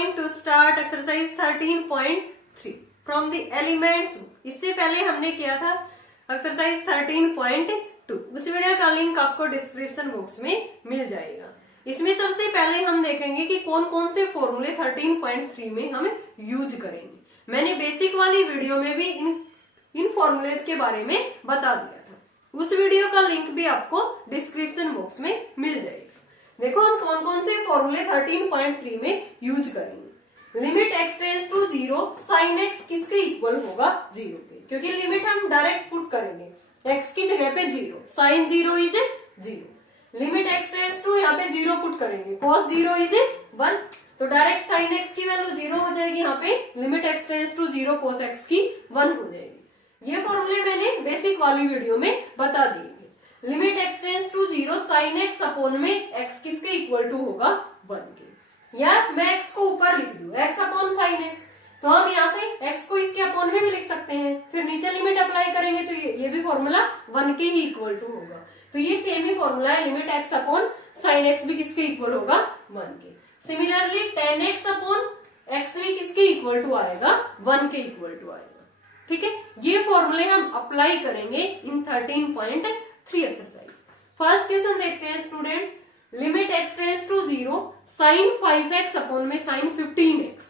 Going to start exercise 13.3 from the elements. इससे पहले हमने किया था एक्सरसाइज 13.2। उस वीडियो का लिंक आपको डिस्क्रिप्शन बॉक्स में मिल जाएगा। इसमें सबसे पहले हम देखेंगे कि कौन कौन से फॉर्मूले 13.3 में हम यूज करेंगे। मैंने बेसिक वाली वीडियो में भी इन फॉर्मूलेज के बारे में बता दिया था। उस वीडियो का लिंक भी आपको डिस्क्रिप्शन बॉक्स में मिल जाएगा। देखो हम कौन कौन से फॉर्मूले 13.3 में यूज करेंगे। Limit x tends to 0 sine x किसके इक्वल होगा 0 के, क्योंकि लिमिट हम डायरेक्ट पुट करेंगे x की जगह पे 0, sine 0 is 0। Limit x tends to यहाँ पे 0 पुट करेंगे, cos 0 इज 1, तो डायरेक्ट साइन x की वैल्यू 0 हो जाएगी। यहाँ पे limit x tends to 0 cos x की 1 हो जाएगी। ये फॉर्मूले मैंने बेसिक वाली वीडियो में बता दिए। Limit x tends to 0 sine x upon में x किसके इक्वल टू होगा 1 के, या मैं x को ऊपर लिख दूं x अपॉन साइन x, तो हम यहाँ से x को इसके अपॉन में भी लिख सकते हैं। फिर नीचे लिमिट अप्लाई करेंगे तो ये भी फॉर्मूला 1 के ही इक्वल टू होगा। तो ये सेम ही फॉर्मूला है, limit x upon sine x भी किसके इक्वल होगा 1 के। Similarly tan x upon x भी किसके इक्वल टू आएगा 1 के इक्वल टू आएगा। ठीक है, ये फॉर्मूले हम अप्लाई करेंगे इन 13.3 एक्सरसाइज। फर्स्ट क्वेश्चन देखते हैं student. Limit x tends to 0 sine 5x upon में साइन 15x।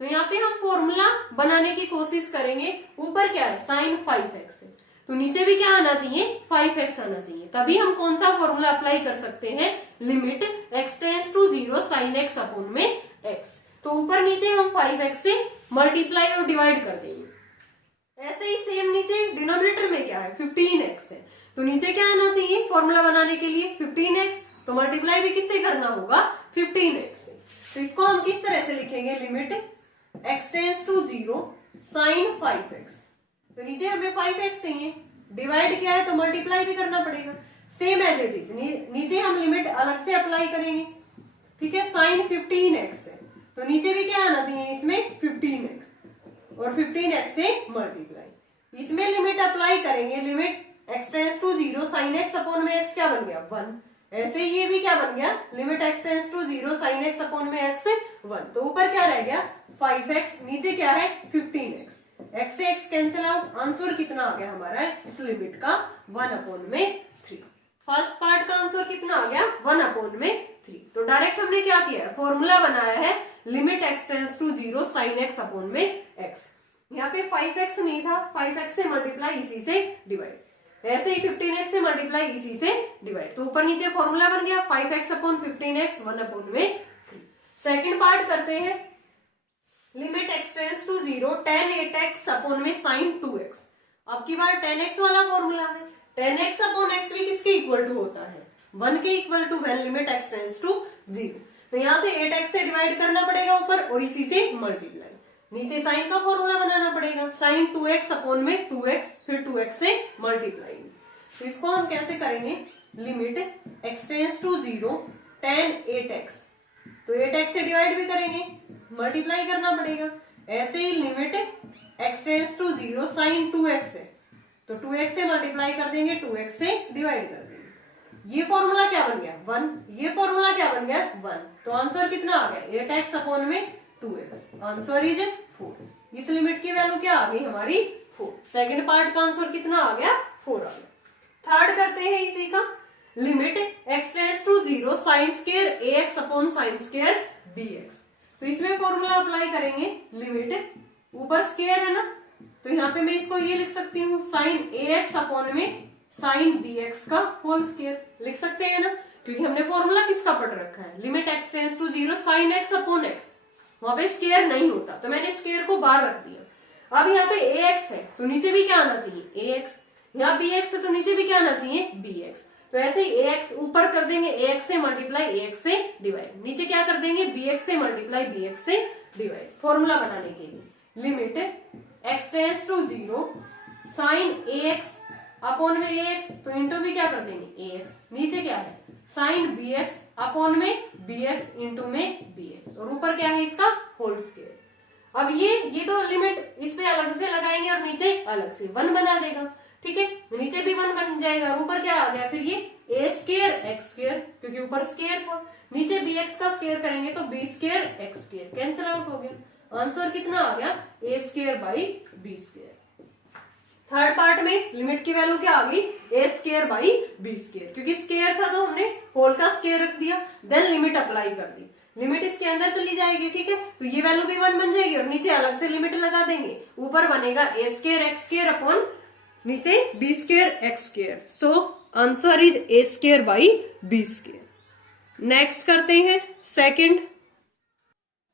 तो यहाँ पे हम फॉर्मूला बनाने की कोशिश करेंगे। ऊपर क्या है साइन 5x है, तो नीचे भी क्या आना चाहिए 5x आना चाहिए। तभी हम कौन सा फॉर्मूला अप्लाई कर सकते हैं, limit x tends to 0 sine x upon में x। तो ऊपर नीचे हम 5x से मल्टीप्लाई और डिवाइड कर देंगे। ऐसे ही सेम नीचे डिनोमिनेटर में क्या है 15x है, तो नीचे क्या आना चाहिए फॉर्मूला बनाने के लिए 15x, तो मल्टीप्लाई भी किससे करना होगा 15x से। तो इसको हम किस तरह से लिखेंगे, limit x tends to 0 sine 5x, तो नीचे हमें 5x चाहिए, डिवाइड क्या है तो मल्टीप्लाई भी करना पड़ेगा सेम एज इट इज। नीचे हम लिमिट अलग से अप्लाई करेंगे, ठीक है, साइन 15x है, तो नीचे भी क्या आना चाहिए इसमें 15x और 15x से मल्टीप्लाई। इसमें लिमिट अप्लाई करेंगे, limit x tends to 0 sine x upon में x क्या बन गया 1। ऐसे ये भी क्या बन गया, limit x tends to 0 sine x upon में x 1, तो ऊपर क्या रह गया 5x, नीचे क्या है 15x। x से x कैंसिल आउट, आंसर कितना आ गया हमारा इस लिमिट का 1 अपॉन में 3। फर्स्ट पार्ट का आंसर कितना आ गया 1 अपॉन में 3। तो डायरेक्ट हमने क्या किया है, फॉर्मूला बनाया है limit x tends to 0 sine x upon में x। यहाँ पे 5x नहीं था, 5x से मल्टीप्लाई इसी से डिवाइड, ऐसे ही 15x से मल्टीप्लाई इसी से डिवाइड, तो ऊपर नीचे फॉर्मूला बन गया 5x अपॉन 15x 1 अपॉन में 3। सेकंड पार्ट करते हैं। Limit x tends to 0 tan 8x upon में sin 2x। अब की बार tan x वाला फॉर्मूला है, tan x अपॉन x भी किसके इक्वल टू होता है 1 के equal to when limit x tends to 0। तो यहाँ से 8x से डिवाइड करना पड़ेगा ऊपर और इसी से मल्टीप्लाई, नीचे साइन का फॉर्मूला बनाना पड़ेगा साइन 2x अपॉन में 2x, फिर 2x से मल्टीप्लाई। तो इसको हम कैसे करेंगे, limit x tends to 0 tan 8x, तो 8x से डिवाइड भी करेंगे, मल्टीप्लाई करना पड़ेगा। ऐसे ही limit x tends to 0 sine 2x है, तो 2x से मल्टीप्लाई कर देंगे, 2x से डिवाइड कर देंगे। ये फॉर्मूला क्या बन गया 1, ये फॉर्मूला क्या बन गया 1, तो आंसर कितना आ गया 8x अपॉन में 2x, आंसर इज 4। इस लिमिट की वैल्यू क्या आ गई हमारी 4। सेकंड पार्ट का आंसर कितना आ गया 4 आ गया। थर्ड करते हैं इसी का। Limit x tends to 0 sine square ax upon sine square bx। तो इसमें फॉर्मूला अप्लाई करेंगे, लिमिट ऊपर स्क्वायर है ना, तो यहाँ पे मैं इसको ये लिख सकती हूँ साइन ax अपॉन में साइन bx का होल स्क्वायर लिख सकते हैं ना, क्योंकि हमने फॉर्मूला किसका पढ़ रखा है, limit x tends to 0 sine x upon x। वहां पे स्क्वायर नहीं होता, तो मैंने स्क्वायर को बाहर रख दिया। अब यहाँ पे ax है, तो नीचे भी क्या आना चाहिए ax, यहाँ bx है तो नीचे भी क्या आना चाहिए bx। तो ऐसे ही ax ऊपर कर देंगे, ax से मल्टीप्लाई ax से डिवाइड, नीचे क्या कर देंगे bx से मल्टीप्लाई bx से डिवाइड। फॉर्मूला बनाने के लिए limit x tends to 0 sine ax upon में ax, तो इंटू भी क्या कर देंगे ax, नीचे क्या है साइन bx अपॉन में bx इंटू में bx, और ऊपर क्या है इसका होल स्क्वायर। अब ये तो लिमिट इसमें अलग से लगाएंगे और नीचे अलग से 1 बना देगा, ठीक है, नीचे भी 1 बन जाएगा और ऊपर क्या आ गया फिर ये ए स्क्वायर एक्स स्क्वायर, क्योंकि ऊपर स्क्वायर था, नीचे बी एक्स का स्क्वायर करेंगे तो B square X square, cancel out हो गया। आंसर कितना आ गया, A square by B square. Third part में लिमिट की वैल्यू क्या आ गई, A square by B square, क्योंकि स्क्वायर था तो हमने होल का स्क्वायर रख दिया, देन लिमिट अप्लाई कर दी, लिमिट इसके अंदर चली जाएगी, ठीक है। तो ये वैल्यू भी 1 बन जाएगी और नीचे अलग से लिमिट लगा देंगे, ऊपर बनेगा A square X square upon नीचे B square X square. So answer is A square by B square. Next करते हैं second,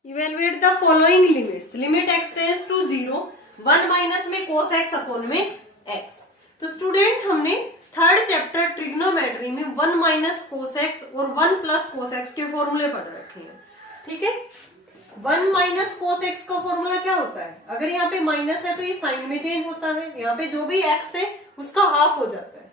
evaluate the following limits, limit X tends to 0, 1 minus में कोस एक्स अपॉन में X. तो student हमने third chapter trigonometry में 1 minus cos x और 1 plus cos x के फॉर्मूले पढ़ रखे हैं, ठीक है। 1 माइनस कोस एक्स का फॉर्मूला क्या होता है, अगर यहाँ पे माइनस है तो ये साइन में चेंज होता है, यहाँ पे जो भी एक्स है उसका हाफ हो जाता है,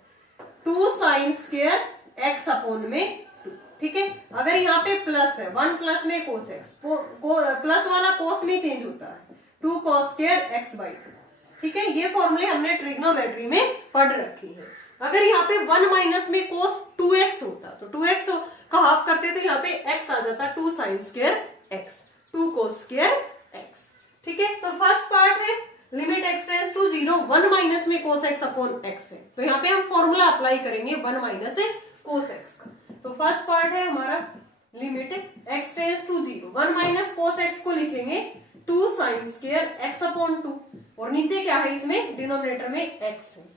2 साइन स्क्वायर एक्स अपॉन में 2, ठीक है। अगर यहाँ पे प्लस है, 1 प्लस में कोस एक्स, प्लस वाला कोस में चेंज होता है, 2 कॉस स्क्वायर एक्स बाई 2, ठीक है। ये फॉर्मूले हमने ट्रिग्नोमेट्री में पढ़ रखी है। अगर यहाँ पे 1 माइनस में कोस 2x होता तो 2x का हाफ करते तो यहाँ पे x आ जाता 2 sine square x, 2 cos square x, ठीक है। तो फर्स्ट पार्ट है limit x tends to 0, 1 minus में कोस x अपॉन x है, तो यहाँ पे हम फॉर्मूला अप्लाई करेंगे 1 माइनस कोस x का। तो फर्स्ट पार्ट है हमारा limit x tends to 0, 1 minus cos x को लिखेंगे 2 साइन स्क्वायर x अपॉन 2, और नीचे क्या है इसमें डिनोमिनेटर में x है,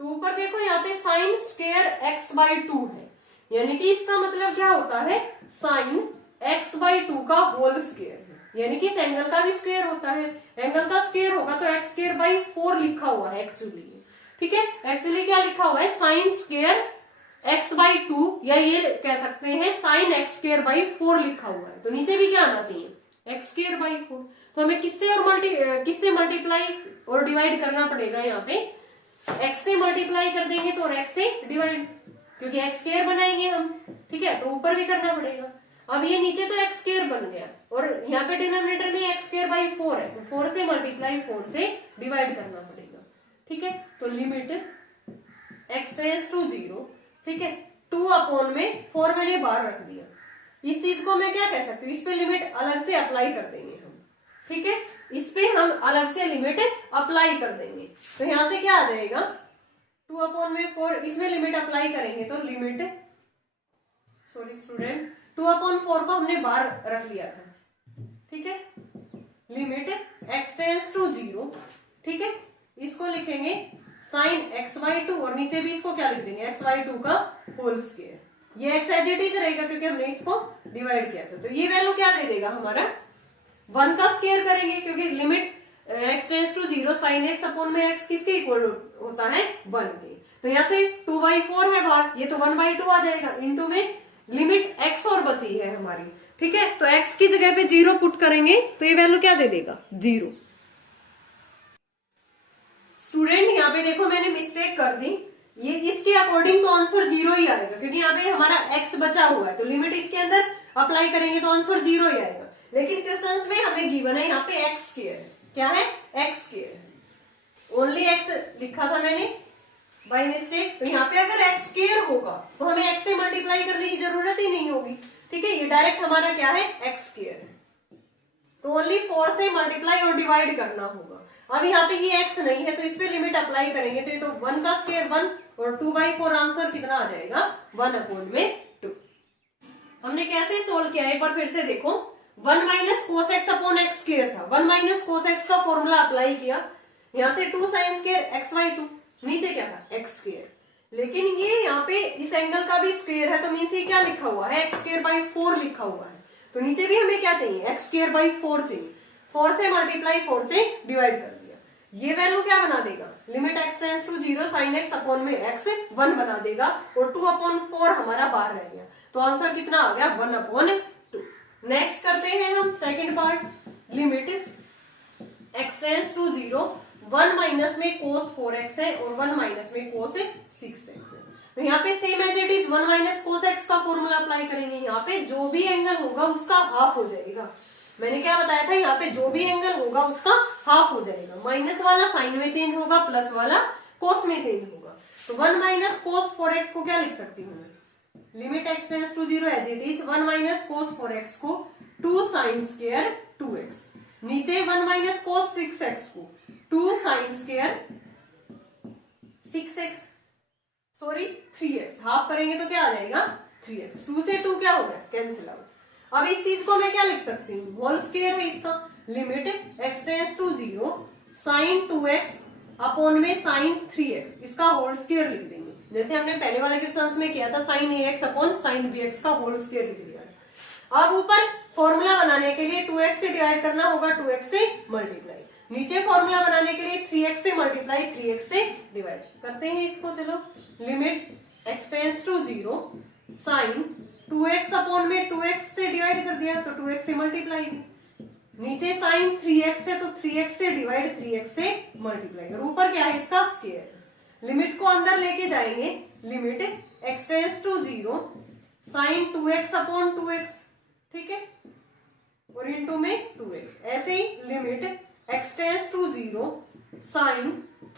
तो ऊपर देखो यहाँ पे साइन स्क्वायर एक्स बाई 2 है, यानी कि इसका मतलब क्या होता है, साइन एक्स बाई 2 का होल स्क्वायर है, यानी कि इस एंगल का भी स्क्वायर होता है, एंगल का स्क्वायर होगा तो एक्स स्क्वायर बाई 4 लिखा हुआ है एक्चुअली, ठीक है। एक्चुअली क्या लिखा हुआ है, साइन स्क्वायर एक्स बाई 2, या ये कह सकते हैं साइन एक्स स्क्वायर बाई 4 लिखा हुआ है, तो नीचे भी क्या आना चाहिए, एक्स स्क्वायर बाई 4। तो हमें किससे मल्टीप्लाई और डिवाइड करना पड़ेगा, यहाँ पे x से मल्टीप्लाई कर देंगे तो और x से डिवाइड, क्योंकि x स्क्वायर बनाएंगे हम, ठीक है, तो ऊपर भी करना पड़ेगा। अब ये नीचे तो x स्क्वायर बन गया और यहाँ पे डिनोमिनेटर में x स्क्वायर बाई 4 है, तो 4 से मल्टीप्लाई 4 से डिवाइड करना पड़ेगा, ठीक है। तो लिमिट x टेंड्स टू 0, ठीक है, 2 अपॉन में 4 मैंने बाहर रख दिया, इस चीज को मैं क्या कह सकती हूँ, इस पे लिमिट अलग से अप्लाई कर देंगे हम, ठीक है, इस पे हम अलग से लिमिट अप्लाई कर देंगे। तो यहां से क्या आ जाएगा, 2 अपॉन में 4, इसमें लिमिट अप्लाई करेंगे तो लिमिट, सॉरी स्टूडेंट, 2 अपॉन 4 को हमने बाहर रख लिया था, ठीक है, लिमिट x टेंड्स टू 0, ठीक है, इसको लिखेंगे साइन x बाई 2 और नीचे भी इसको क्या लिख देंगे, x बाई 2 का होल स्क्वायर, ये x एज इट इज रहेगा क्योंकि हमने इसको डिवाइड किया था। तो ये वैल्यू क्या दे देगा हमारा, 1 का स्क्वायर करेंगे क्योंकि limit x tends to 0 sine x upon में x किसके इक्वल होता है, 1 के, तो यहाँ से 2/4 है बाहर, ये तो 1/2 आ जाएगा, इनटू में लिमिट x और बची है हमारी, ठीक है। तो x की जगह पे 0 पुट करेंगे तो ये वैल्यू क्या दे देगा, 0। स्टूडेंट यहाँ पे देखो मैंने मिस्टेक कर दी, ये इसके अकॉर्डिंग तो आंसर 0 ही आएगा, क्योंकि यहाँ पे हमारा x बचा हुआ है, तो लिमिट इसके अंदर अप्लाई करेंगे तो आंसर 0 ही आएगा। लेकिन क्वेश्चंस में हमें गिवन है यहाँ पे एक्स स्क्वायर, क्या है, एक्स स्क्वायर, ओनली एक्स लिखा था मैंने बाय मिस्टेक, तो यहाँ पे अगर एक्स स्क्वायर होगा तो हमें एक्स से मल्टीप्लाई करने की जरूरत ही नहीं होगी, ठीक है, ये डायरेक्ट हमारा क्या है, एक्स स्क्वायर है, तो ओनली 4 से मल्टीप्लाई और डिवाइड करना होगा। अब यहाँ पे ये x नहीं है तो इस पे लिमिट अप्लाई करेंगे तो ये तो 1 का स्क्वायर 1 और 2/4 आंसर कितना आ जाएगा, 1/2। हमने कैसे सोल्व किया एक बार फिर से देखो, 1 माइनस कोस एक्स अपॉन एक्स स्क्वायर था, 1 माइनस कोस एक्स का फॉर्मूला अप्लाई किया, यहाँ से 2 साइन स्क्वायर एक्स बाई 2, नीचे क्या था, एक्स स्क्वायर, लेकिन ये यहाँ पे इस एंगल का भी स्क्वायर है तो मीन्स ये क्या लिखा हुआ है, एक्स स्क्वायर बाई 4 लिखा हुआ है, तो नीचे भी हमें क्या चाहिए, एक्स स्क्वायर बाई 4 चाहिए, 4 से मल्टीप्लाई 4 से डिवाइड कर दिया, ये वैल्यू क्या बना देगा, limit X tends to 0 sine x upon में एक्स 1 बना देगा और 2/4 हमारा बाहर रह गया, तो आंसर कितना आ गया, 1/2। नेक्स्ट करते हैं हम second part, limit X tends to 0, 1 minus में कोस 4x है और 1 माइनस में कोस 6x है, तो यहाँ पे same as it is 1 minus cos x का फॉर्मूला अप्लाई करेंगे, यहाँ पे जो भी एंगल होगा उसका हाफ हो जाएगा, मैंने क्या बताया था, यहाँ पे जो भी एंगल होगा उसका हाफ हो जाएगा, माइनस वाला साइन में चेंज होगा, प्लस वाला कोस में चेंज होगा, तो 1 माइनस कोस 4x को क्या लिख सकती हूँ मैं, limit x tends to 0 as it is 1 minus cos 4x को 2 साइन स्क्वायर 2x, नीचे 1 माइनस कोस 6x को 2 sine square 6x, sorry 3x, half करेंगे तो क्या आ जाएगा 3x, 2 से 2 क्या हो गया कैंसिल आउट। अब इस चीज को मैं क्या लिख सकती हूँ, होल स्क्वायर है इसका, limit x tends to 0 sine 2x upon में साइन 3x, इसका होल स्क्वायर लिख देंगे, जैसे हमने पहले वाले क्वेश्चंस में किया था sine ax upon sine bx का होल स्क्वायर लिख दिया। अब ऊपर फॉर्मूला बनाने के लिए 2x से डिवाइड करना होगा, 2x से मल्टीप्लाई, नीचे फॉर्मूला बनाने के लिए 3x से मल्टीप्लाई 3x से डिवाइड करते हैं इसको। चलो limit x tends to 0 sine 2x upon में 2x से डिवाइड कर दिया तो 2x से मल्टीप्लाई, नीचे साइन 3x है तो 3x से डिवाइड 3x से मल्टीप्लाई, और ऊपर क्या है इसका स्क्वायर। लिमिट को अंदर लेके जाएंगे, limit x tends to 0 sine 2x upon 2x, ठीक है, और इनटू में 2x, ऐसे ही limit x tends to 0 sine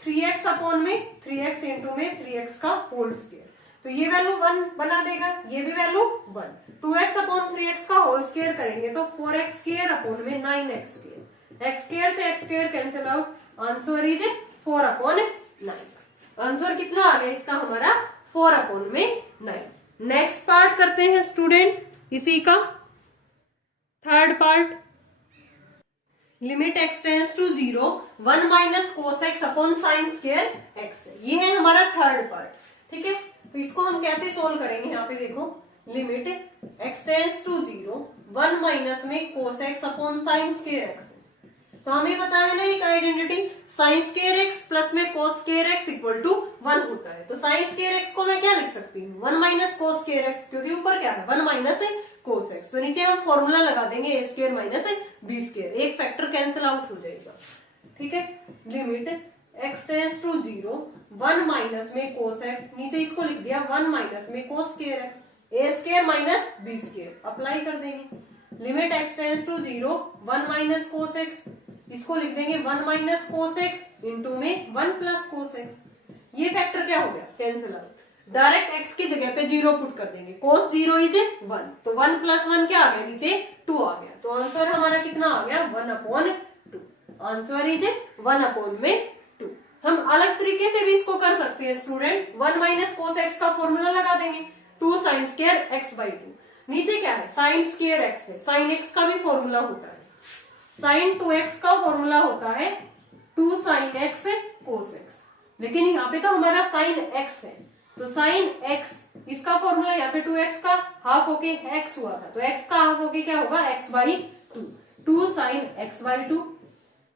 3x upon में 3x इंटू में 3x का होल स्क्वायर, तो ये वैल्यू 1 बना देगा, ये भी वैल्यू 1, 2x अपॉन 3x का होल स्क्वायर करेंगे तो 4x स्क्वायर अपॉन में 9x स्क्वायर, x स्क्वायर से x square cancel out, answer is 4 upon 9। Answer कितना आ गया इसका हमारा 4 अपॉन में 9। नेक्स्ट पार्ट करते हैं स्टूडेंट, इसी का third part, limit x tends to 0 1 minus cos x upon sine square x, ये है हमारा थर्ड पार्ट, ठीक है। तो इसको हम कैसे सोल्व करेंगे, यहाँ पे देखो, limit x tends to 0 1 minus में cos x upon sine square x, तो हमें पता है ना एक identity, sine square x plus में cos square x equal to 1 होता है, तो साइन स्क्वायर x को मैं क्या लिख सकती हूँ 1 माइनस कोस स्क्वायर x, क्योंकि ऊपर क्या है 1 माइनस कोस x, तो नीचे हम फॉर्मूला लगा देंगे a square minus b square, एक फैक्टर कैंसिल आउट हो जाएगा, ठीक है। Limit x tends to 0 1 minus में कोस x, नीचे इसको लिख दिया 1 माइनस में cos square x, a square minus b square apply कर देंगे। Limit x tends to 0 1 minus cos x, इसको लिख देंगे 1 माइनस कोस x इंटू में 1 प्लस कोस x, ये फैक्टर क्या हो गया कैंसिल आउट, डायरेक्ट x की जगह पे 0 पुट कर देंगे, कोस 0 इज 1, तो 1 प्लस 1 क्या आ गया नीचे 2 आ गया, तो आंसर हमारा कितना आ गया 1 अपॉन 2, आंसर इज 1 अपॉन में 2। हम अलग तरीके से भी इसको कर सकते हैं स्टूडेंट, 1 माइनस कोस x का फॉर्मूला लगा देंगे 2 साइन स्क्वायर x बाई 2, नीचे क्या है साइन स्क्वायर x है, साइन x का भी फॉर्मूला होता है, साइन 2x का फॉर्मूला होता है 2 साइन x कोस x, लेकिन यहाँ पे तो हमारा साइन x है, तो साइन x इसका फॉर्मूला यहाँ पे 2x का हाफ होके x हुआ था, तो x का हाफ होके क्या होगा x by 2, 2 sine x by 2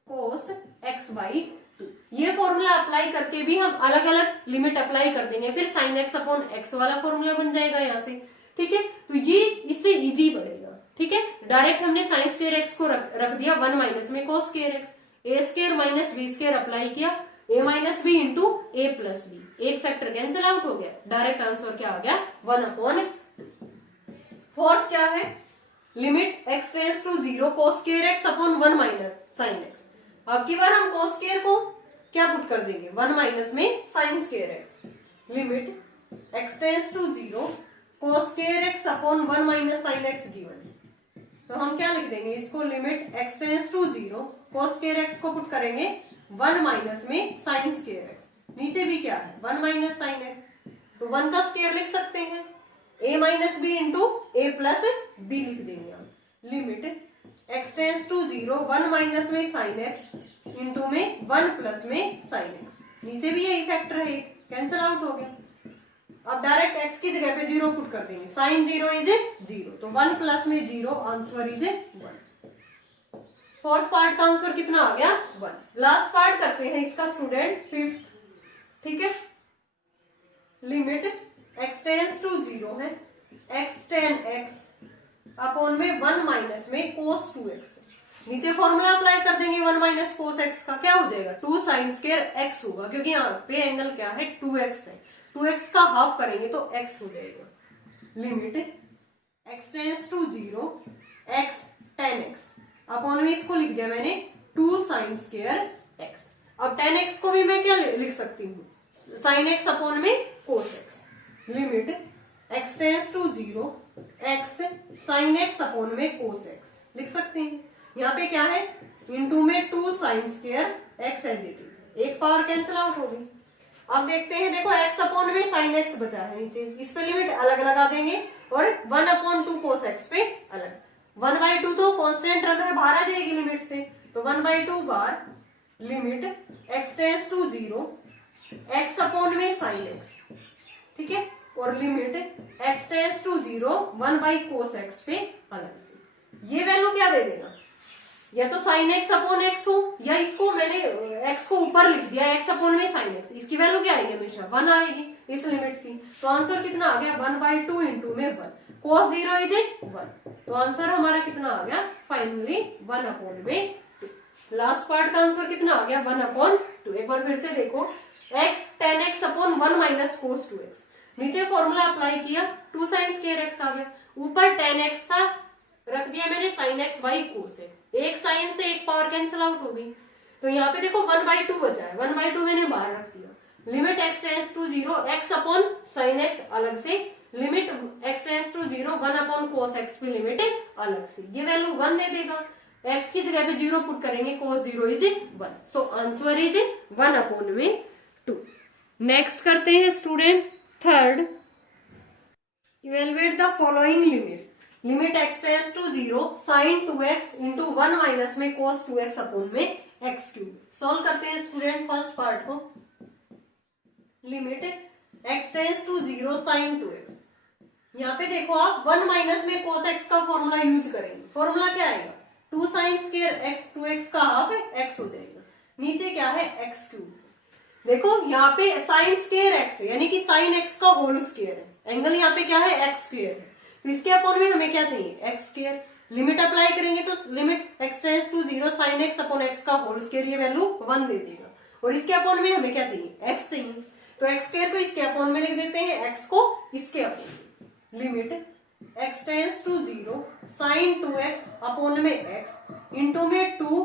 cos x by 2, ये फॉर्मूला अप्लाई करके भी हम अलग अलग लिमिट अप्लाई कर देंगे, फिर साइन x अपॉन x वाला फॉर्मूला बन जाएगा यहाँ से, ठीक है। तो ये इससे इजी पड़ेगा, ठीक है। डायरेक्ट हमने साइन स्क्वायर x को रख दिया 1 माइनस में cos square x, a square minus b square apply किया, a minus B into A plus b, एक फैक्टर कैंसिल आउट हो गया, डायरेक्ट आंसर क्या आ गया 1 अपॉन। फोर्थ क्या है, limit x tends to 0 cos square x upon 1 minus sine x, अब की बार हम कोस स्क्वायर को क्या पुट कर देंगे 1 माइनस में sine square x, limit x tends to 0 cos square x upon 1 minus sine x given, तो हम क्या लिख देंगे इसको, limit x tends to 0 cos square x को पुट करेंगे 1 माइनस में साइन स्क्वायर x, नीचे भी क्या है 1 माइनस साइन x, तो 1 का स्क्वायर लिख सकते हैं a minus B into A plus b लिख देंगे हम, limit x tends to 0 1 minus में साइन x इंटू में 1 प्लस में साइन x, नीचे भी यही फैक्टर है कैंसिल आउट हो गया, अब डायरेक्ट x की जगह पे 0 पुट कर देंगे, साइन 0 इज 0, तो 1 प्लस में 0 आंसर इज 1। फोर्थ पार्ट का आंसर कितना आ गया 1। लास्ट पार्ट करते हैं इसका स्टूडेंट, फिफ्थ, ठीक है। लिमिट x टेंड्स टू 0 है x tan x अपॉन में 1 माइनस में कोस 2x, नीचे फॉर्मूला अप्लाई कर देंगे 1 माइनस कोस x का, क्या हो जाएगा 2 साइन स्क्वायर x होगा, क्योंकि यहाँ पे एंगल क्या है 2x है, 2x का हाफ करेंगे तो x हो जाएगा, limit x tends to 0 x tan x upon में इसको लिख दिया मैंने 2 साइन स्क्वायर x, अब tan x को भी मैं क्या लिख सकती हूँ साइन x अपॉन में cos x, limit x tends to 0 x sine x upon में कोस एक्स लिख सकते हैं। यहाँ पे क्या है, इनटू में 2 sine square x as it is, एक पावर कैंसिल आउट हो गई। अब देखते हैं, देखो एक्स अपॉन में साइन एक्स बचा है नीचे, इस पे लिमिट अलग लगा देंगे और 1/2 कोस एक्स पे अलग। 1/2 तो कांस्टेंट टर्म है, बाहर आ जाएगी लिमिट से, तो 1/2 बार limit x tends to 0 X upon में साइन एक्स, ठीक है, और limit x tends to 0 1/cos X पे अलग से। ये वैल्यू क्या दे देगा, या तो साइन एक्स अपॉन एक्स हो, या इसको मैंने एक्स को ऊपर लिख दिया एक्स अपॉन में साइन एक्स, इसकी वैल्यू क्या आएगी, हमेशा 1 आएगी इस लिमिट की। तो आंसर कितना आ गया, 1/2 इंटू में 1, cos 0 इज 1, तो आंसर हमारा कितना आ गया, फाइनली 1/2। लास्ट पार्ट का आंसर कितना आ गया, 1/2। एक बार फिर से देखो, x tan x upon 1 minus cos 2x, नीचे फॉर्मूला अप्लाई किया 2 साइन स्क्वायर x आ गया, ऊपर tan x था, रख दिया मैंने sin x by cos x, एक साइन से एक पावर कैंसिल आउट हो गई। तो यहाँ पे देखो 1/2 बचा है, 1/2 मैंने बाहर रख दिया। Limit x tends to 0 x upon sine x अलग से, limit x tends to 0 1/cos x की लिमिट अलग से, ये वैल्यू 1 दे देगा। x की जगह पे 0 पुट करेंगे, cos 0 is 1, so answer is 1/2। Next करते हैं student third, evaluate the following limits. Limit x tends to 0 sin 2x into 1 minus में cos 2x अपॉन में x क्यूब। सॉल्व करते हैं स्टूडेंट फर्स्ट पार्ट को। Limit x tends to 0 sin 2x, यहाँ पे देखो आप 1 माइनस में cos x का फॉर्मूला यूज करेंगे। फॉर्मूला क्या आएगा, 2 sin स्क्वायर x, 2x का हाफ है x हो जाएगा, नीचे क्या है x क्यूब। देखो यहाँ पे साइन स्क्वायर x है, यानी कि साइन x का होल स्क्वायर है, एंगल यहाँ पे क्या है x स्क्वायर है, तो इसके अपॉन में हमें क्या चाहिए, x स्क्वायर। लिमिट अप्लाई करेंगे तो limit x tends to 0 sin x upon x का होल स्क्वायर, ये वैल्यू 1 दे देगा, और इसके अपॉन में हमें क्या चाहिए, x चाहिए, तो x स्क्वायर को इसके अपॉन में लिख देते हैं, x को इसके upon. Limit x tends to 0 sin 2x upon में x इंटू में 2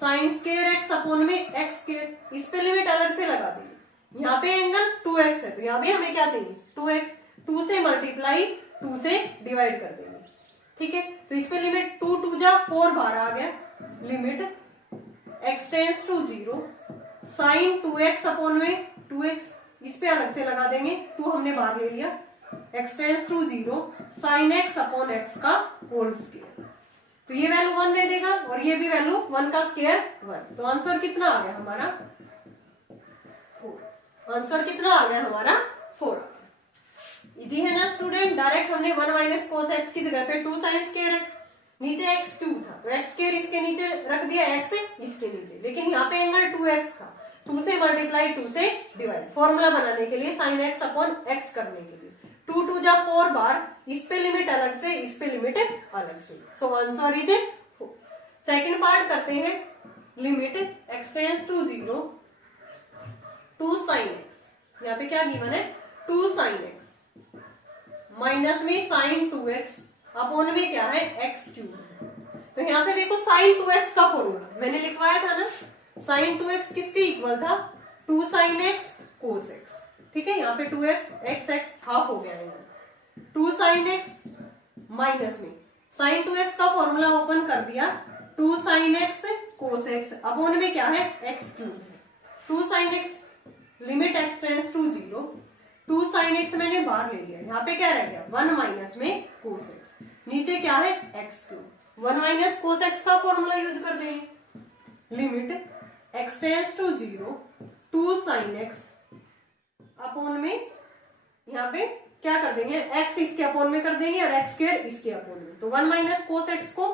साइन स्क्वायर x अपॉन में x स्क्वायर, इस पे लिमिट अलग से लगा देंगे। यहाँ पे एंगल 2x है, तो यहाँ पे हमें क्या चाहिए, 2x, 2 से मल्टीप्लाई 2 से डिवाइड कर देंगे, ठीक है। तो इस पे लिमिट 2 2 जा 4 बाहर आ गया, limit x tends to 0 sine 2x upon में 2x, इस पे अलग से लगा देंगे, 2 हमने बाहर ले लिया, x tends to 0 sine x upon x का होल स्क्वायर, तो ये वैल्यू 1 दे देगा, और ये भी वैल्यू 1 का स्क्वायर 1, तो आंसर कितना आ गया हमारा 4। आंसर कितना आ गया हमारा 4 आ गया। इजी है ना स्टूडेंट, डायरेक्ट हमने 1 माइनस cos x की जगह पे 2 साइन स्क्वायर x, नीचे x क्यूब था, तो x स्क्वायर इसके नीचे रख दिया, x इसके नीचे, लेकिन यहाँ पे एंगल 2x था, 2 से मल्टीप्लाई 2 से डिवाइड, फॉर्मूला बनाने के लिए साइन x अपॉन x करने के लिए 2 2 जा 4 बार, इस पे लिमिट अलग से, इस पे लिमिट अलग से, so answer is 4। Second part करते हैं। Limit x tends to 0 2 sin x, यहाँ पे क्या गिवन है, 2 sin x माइनस में sin 2x अपॉन में क्या है x क्यूब। तो यहाँ से देखो sin 2x का फॉर्मूला मैंने लिखवाया था ना, sin 2x किसके इक्वल था, 2 sin x cos x, ठीक है। यहाँ पे 2x x हाफ हो गया है, 2 sin x माइनस में sin 2x का फॉर्मूला ओपन कर दिया, 2 sin x cos x upon में क्या है x क्यूब है, 2 sin x limit x tends to 0 2 sin x मैंने बाहर ले लिया, यहाँ पे क्या रह गया 1 माइनस में cos x, नीचे क्या है x cube, 1 minus cos x का फॉर्मूला यूज कर देंगे। Limit x tends to 0 2 sin x upon में, यहाँ पे क्या कर देंगे, x इसके अपॉन में कर देंगे और x स्क्वायर इसके अपॉन में, तो 1 माइनस cos x को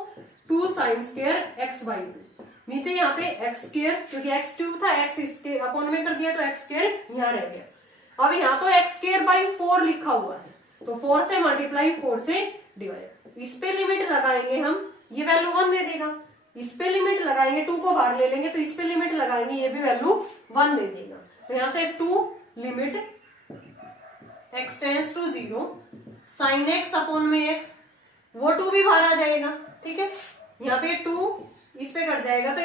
2 sin स्क्वायर x बाई 2, नीचे यहाँ पे x स्क्वायर, क्योंकि x क्यूब था, x इसके अपॉन में कर दिया तो x स्क्वायर यहाँ रह गया। अब यहाँ तो x स्क्वायर बाई 4 लिखा हुआ है, तो 4 से मल्टीप्लाई 4 से डिवाइड, इस पे लिमिट लगाएंगे हम, ये वैल्यू 1 दे देगा, इस पे लिमिट लगाएंगे 2 को बाहर ले लेंगे, तो इस पे लिमिट लगाएंगे, ये भी वैल्यू 1 दे देगा, तो यहाँ से 2 limit x tends to 0 sine x upon में x, वो 2 भी बाहर आ जाएगा, ठीक है। यहाँ पे 2 इस पे कट जाएगा, तो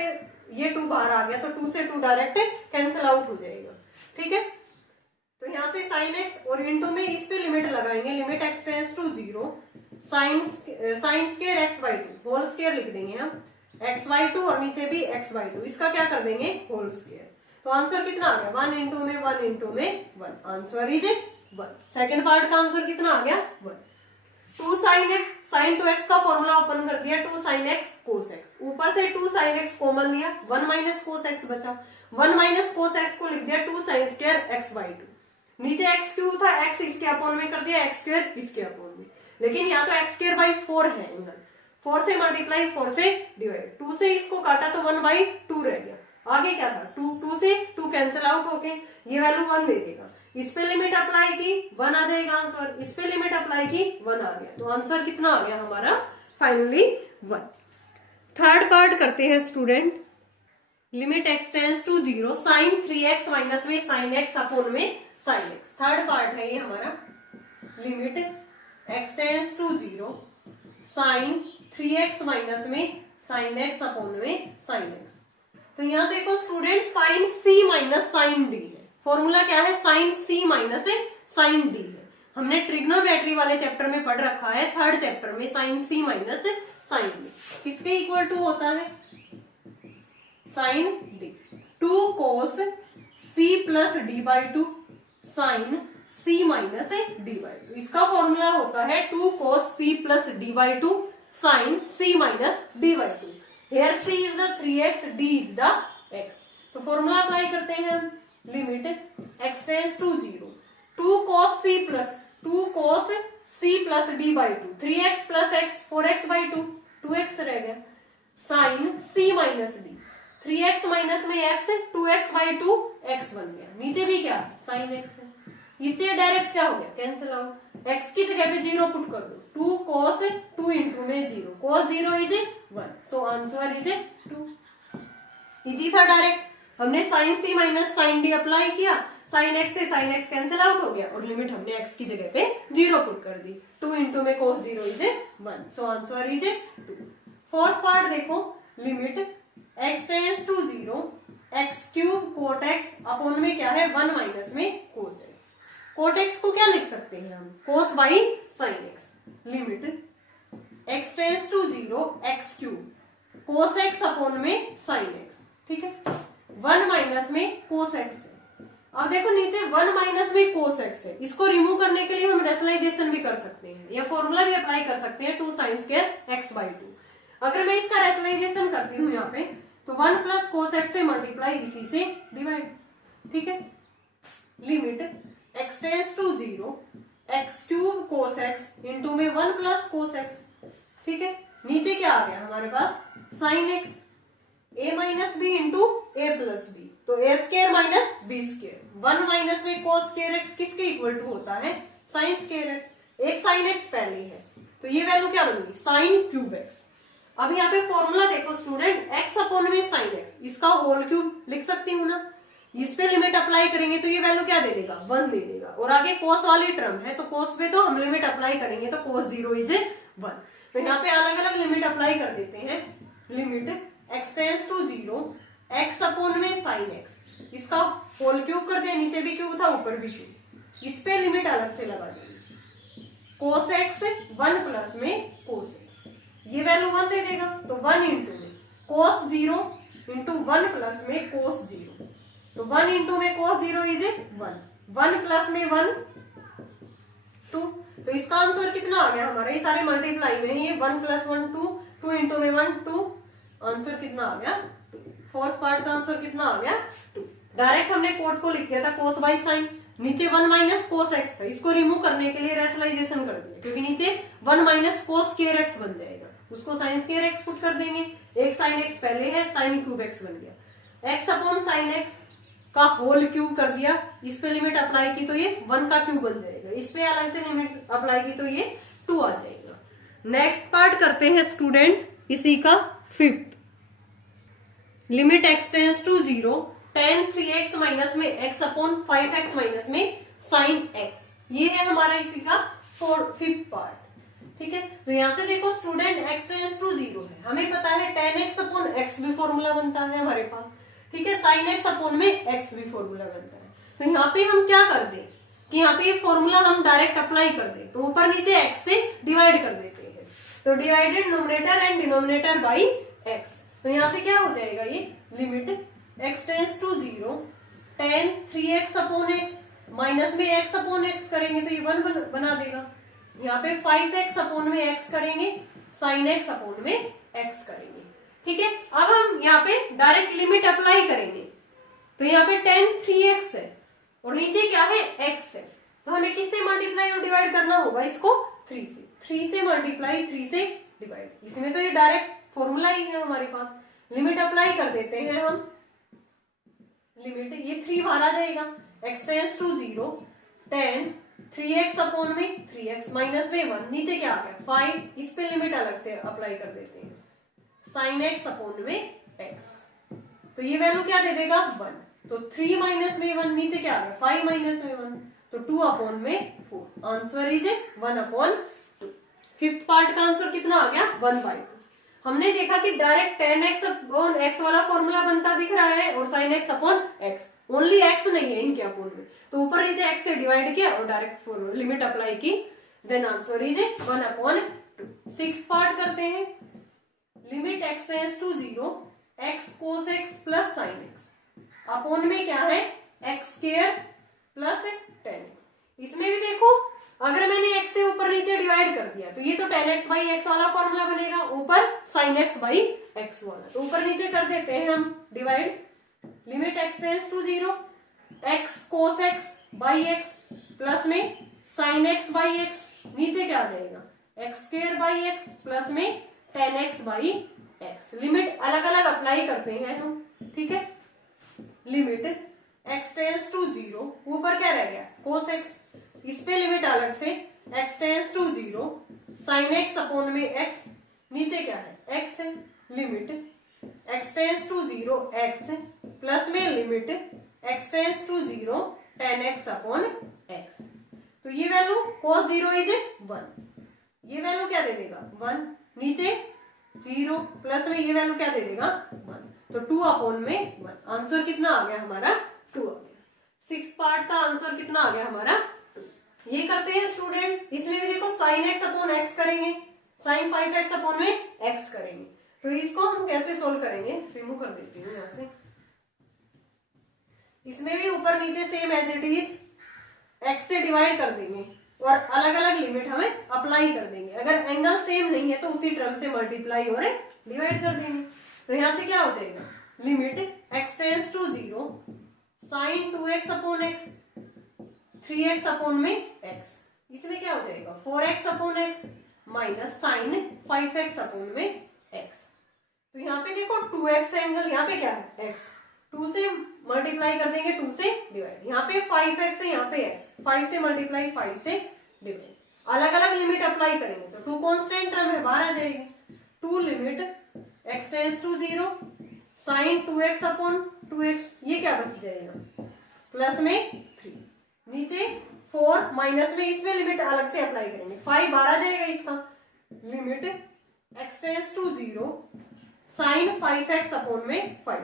ये 2 बाहर आ गया, तो 2 से 2 डायरेक्ट कैंसिल आउट हो जाएगा, ठीक है। तो यहाँ से साइन एक्स और इंटू में इस पे लिमिट लगाएंगे, limit x tends to 0 sine square x by 2 whole square लिख देंगे हम, एक्स बाई 2 और नीचे भी एक्स बाई 2, इसका क्या कर देंगे होल स्क्वायर। तो आंसर कितना आ गया 1 इंटू में 1 इंटू में 1, आंसर इज 1। सेकंड पार्ट का आंसर कितना आ गया 1। 2 साइन एक्स, साइन 2x का फॉर्मूला ओपन कर दिया, 2 साइन एक्स कोस एक्स, ऊपर से 2 साइन एक्स कॉमन लिया, 1 माइनस कोस एक्स बचा, 1 माइनस कोस एक्स को लिख दिया 2 साइन स्क्वायर एक्स बाई 2, नीचे एक्स क्यूब था, एक्स इसके अपॉन में कर दिया, एक्स स्क्वायर इसके अपॉन में, लेकिन यहाँ तो एक्स स्क्वायर बाई 4 है एंगल, 4 से मल्टीप्लाई 4 से डिवाइड, 2 से इसको काटा तो 1 बाई 2 रह गया, आगे क्या था 2 से 2 कैंसिल आउट होके ये वैल्यू 1 दे देगा, इस पे लिमिट अप्लाई की 1 आ जाएगा आंसर, इस पे लिमिट अप्लाई की 1 आ गया, तो आंसर कितना आ गया हमारा फाइनली 1। थर्ड पार्ट करते हैं student, limit x tends to 0 sine 3x minus में साइन एक्स अपॉन में साइन एक्स, थर्ड पार्ट है ये हमारा, limit x tends to 0 sine 3x minus में साइन एक्स अपॉन में साइन एक्स। तो यहाँ देखो student sine c minus sine d है, फॉर्मूला क्या है sine c minus sine d है, हमने ट्रिग्नोमेट्री वाले चैप्टर में पढ़ रखा है, थर्ड चैप्टर में sine c minus sine d, किसके इक्वल टू होता है sine d, 2 cos c plus d by 2 sine c minus d by 2, इसका फॉर्मूला होता है 2 cos c plus d by 2 sine c minus d by 2, here c is the 3x, d is the x, तो formula apply करते हैं हम, limit x tends to 0 2 cos c plus d by 2, 3x plus x 4x by 2, 2x रह गया, sine c minus d, 3x minus में x 2x by 2 x बन गया, नीचे भी क्या साइन x है, इससे डायरेक्ट क्या हो गया कैंसिल आउट, x की जगह पे 0 पुट कर दो, 2 cos 2 इंटू में 0, cos 0 is 1, so answer is 2, easy था डायरेक्ट, हमने sine c minus sine d apply किया, साइन x से साइन x कैंसिल आउट हो गया और लिमिट हमने x की जगह पे 0 पुट कर दी, 2 इंटू में cos 0 is 1, so answer is 2। Fourth part देखो, limit x tends to 0 x cube cot x upon में क्या है 1 माइनस में कोस x, कोट x को क्या लिख सकते हैं हम cos by sine x, limit x tends to 0 x cube cos x upon में साइन x, ठीक है 1 माइनस में कोस x है, अब देखो नीचे 1 माइनस में कोस x है, इसको रिमूव करने के लिए हम रेशनलाइजेशन भी कर सकते हैं, या फॉर्मूला भी अप्लाई कर सकते हैं 2 साइन स्क्वायर एक्स बाई 2, अगर मैं इसका रेशनलाइजेशन करती हूँ यहाँ पे तो 1 प्लस कोस एक्स से मल्टीप्लाई इसी से डिवाइड, ठीक है, limit x tends to 0 x cube cos x into में 1 प्लस कोस एक्स, ठीक है, नीचे क्या आ गया हमारे पास sine X, a minus B into A plus B, तो A square minus B square, 1 minus में कोस स्क्वायर एक्स किसके इक्वल टू होता है साइन स्क्वायर एक्स, एक साइन एक्स पहले है तो ये वैल्यू क्या बनेगी साइन क्यूब एक्स। अब यहाँ पे फॉर्मूला देखो स्टूडेंट x अपॉन में साइन एक्स, इसका होल क्यूब लिख सकती हूँ ना, इस पे लिमिट अप्लाई करेंगे तो ये वैल्यू क्या दे देगा 1 दे देगा, और आगे कोस वाली टर्म है तो कोस पे तो हम लिमिट अप्लाई करेंगे तो कोस 0 इज 1, तो यहाँ पे अलग अलग लिमिट अप्लाई कर देते हैं, limit x tends to 0 x upon में साइन एक्स, इसका होल क्यूब कर दिया, नीचे भी क्यूब था ऊपर भी क्यूब, इस पे लिमिट अलग से लगा देंगे, कोस एक्स 1 प्लस में कोस एक्स, ये वैल्यू 1 दे देगा तो 1 इंटू में कोस 0 इंटू 1 प्लस में कोस 0, तो 1 इंटू में कोस 0 इज 1, 1 प्लस में 1 2, तो इसका आंसर कितना आ गया हमारा, ये सारे मल्टीप्लाई में ये 1 प्लस 1 2, 2 इंटू में 1 2, आंसर कितना आ गया 2, फोर्थ पार्ट का आंसर कितना आ गया 2, डायरेक्ट हमने कोट को लिख दिया था कोस बाई साइन, नीचे 1 माइनस कोस एक्स था, इसको रिमूव करने के लिए रेशनलाइजेशन कर दिया, क्योंकि नीचे 1 माइनस कोस स्क्वायर एक्स बन जाएगा, उसको साइन स्क्वायर एक्स पुट कर देंगे, एक साइन एक्स पहले है साइन क्यूब एक्स बन गया, एक्स अपॉन साइन एक्स का होल क्यूब कर दिया, इस पे लिमिट अप्लाई की तो ये 1 का क्यूब बन जाएगा, इस पे अलग से लिमिट अप्लाई की तो ये 2 आ जाएगा। नेक्स्ट पार्ट करते हैं स्टूडेंट इसी का fifth, limit x tends to 0 tan 3x minus में x अपॉन 5x माइनस में साइन x, ये है हमारा इसी का फिफ्थ पार्ट, ठीक है, तो यहां से देखो स्टूडेंट x टेंस टू 0 है, हमें पता है tan x अपॉन x भी फॉर्मूला बनता है हमारे पास, ठीक है, साइन x अपॉन में x भी फॉर्मूला बनता है, तो यहाँ पे हम क्या कर दें कि यहाँ पे फॉर्मूला हम डायरेक्ट अप्लाई कर दें, तो ऊपर नीचे x से डिवाइड कर देते हैं, तो divided numerator and denominator by x। तो यहाँ से क्या हो जाएगा, ये limit x tends to 0 tan 3x upon x, minus में x अपॉन x करेंगे तो ये 1 बना देगा। यहाँ पे 5x अपॉन में x करेंगे, sin x अपॉन में x करेंगे। ठीक है, अब हम यहाँ पे डायरेक्ट लिमिट अप्लाई करेंगे, तो यहाँ पे tan 3x है और नीचे क्या है x है, तो हमें किससे मल्टीप्लाई और डिवाइड करना होगा, इसको 3 से मल्टीप्लाई 3 से डिवाइड। इसमें तो ये डायरेक्ट फॉर्मूला ही है हमारे पास, लिमिट अप्लाई कर देते हैं हम, लिमिट ये 3 बाहर आ जाएगा, x tends to 0 tan 3x upon में 3x माइनस में 1, नीचे क्या आ गया 5, इस पे लिमिट अलग से अप्लाई कर देते हैं, sin x अपॉन में x, तो ये वैल्यू क्या दे देगा 1, तो 3 माइनस में 1, नीचे क्या आ गया 5 माइनस में 1, तो 2 अपॉन में 4, answer is 1 upon 2। Fifth part का आंसर कितना आ गया 1/2। हमने देखा कि direct tan x upon x वाला फॉर्मूला बनता दिख रहा है और sin x upon x, only x नहीं है इनके अपॉन में, तो ऊपर नीचे x से डिवाइड किया और डायरेक्ट लिमिट अप्लाई की, then answer is 1 upon 2। Sixth part करते हैं, limit x tends to 0 x cos x plus sin x upon में क्या है x square plus tan x। इसमें भी देखो अगर मैंने x से ऊपर नीचे डिवाइड कर दिया तो ये तो tan x बाई x वाला फॉर्मूला बनेगा, ऊपर sin x बाई x वाला, तो ऊपर नीचे कर देते हैं हम divide, limit x tends to 0 x cos x by x plus में sin x बाई x, नीचे क्या आ जाएगा x square by x plus में tan x by x। Limit अलग अलग अप्लाई करते हैं हम, ठीक है, लिमिट x टेंड्स टू 0, ऊपर क्या रह गया cos x, इस पे लिमिट अलग से x tends to 0 sin x upon में x, नीचे क्या है x है, limit x tends to 0 x plus में limit x tends to 0 tan x upon x, तो ये वैल्यू cos 0 इज 1, ये वैल्यू क्या दे देगा 1, नीचे 0 प्लस में ये वैल्यू क्या दे देगा 1, तो 2 अपॉन में 1, आंसर कितना आ गया हमारा 2 आ गया। सिक्स्थ पार्ट का आंसर कितना आ गया हमारा 2। ये करते हैं स्टूडेंट, इसमें भी देखो sin x अपॉन x करेंगे, sin 5x अपॉन में x करेंगे, तो इसको हम कैसे सोल्व करेंगे, रिमूव कर देती हूँ यहाँ से। इसमें भी ऊपर नीचे same as it is x से डिवाइड कर देंगे और अलग अलग लिमिट हमें अप्लाई कर देंगे, अगर एंगल सेम नहीं है तो उसी टर्म से मल्टीप्लाई और डिवाइड कर देंगे, तो यहाँ से क्या हो जाएगा limit x tends to 0 sin 2x upon x 3x upon में x, इसमें क्या हो जाएगा 4x upon x minus sin 5x upon में x, तो यहाँ पे देखो 2x एंगल, यहाँ पे क्या है x, 2 से मल्टीप्लाई कर देंगे 2 से डिवाइड, यहाँ पे 5x है, यहाँ पे x, 5 से मल्टीप्लाई 5 से डिवाइड, अलग अलग लिमिट अप्लाई करेंगे तो 2 कांस्टेंट टर्म है बाहर आ जाएगी, 2 limit x tends to 0 sin 2x upon 2x, ये क्या बच जाएगा प्लस में 3, नीचे 4 माइनस में इसमें लिमिट अलग से अप्लाई करेंगे, 5 बाहर आ जाएगा इसका, limit x tends to 0 sin 5x upon में 5,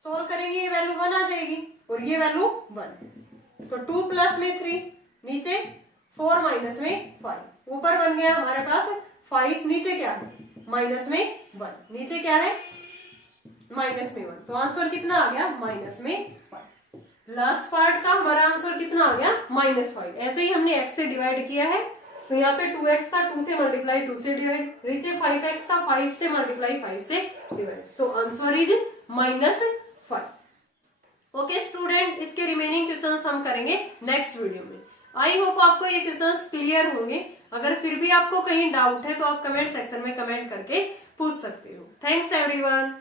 सोल्व करेंगे ये वैल्यू 1 आ जाएगी और ये वैल्यू 1, तो 2 प्लस में 3, नीचे 4 माइनस में 5, ऊपर बन गया हमारे पास 5, नीचे क्या है माइनस में 1, नीचे क्या है माइनस में 1, तो आंसर कितना आ गया माइनस में 5। लास्ट पार्ट का हमारा आंसर कितना आ गया -5। ऐसे ही हमने x से डिवाइड किया है, तो यहाँ पे 2x था, 2 से मल्टीप्लाई 2 से डिवाइड, नीचे 5x था, 5 से मल्टीप्लाई 5 से divide, so answer is -5। Okay student, इसके रिमेनिंग क्वेश्चंस हम करेंगे नेक्स्ट वीडियो में। आई होप आपको ये क्वेश्चंस क्लियर होंगे, अगर फिर भी आपको कहीं डाउट है तो आप कमेंट सेक्शन में कमेंट करके पूछ सकते हो। Thanks everyone.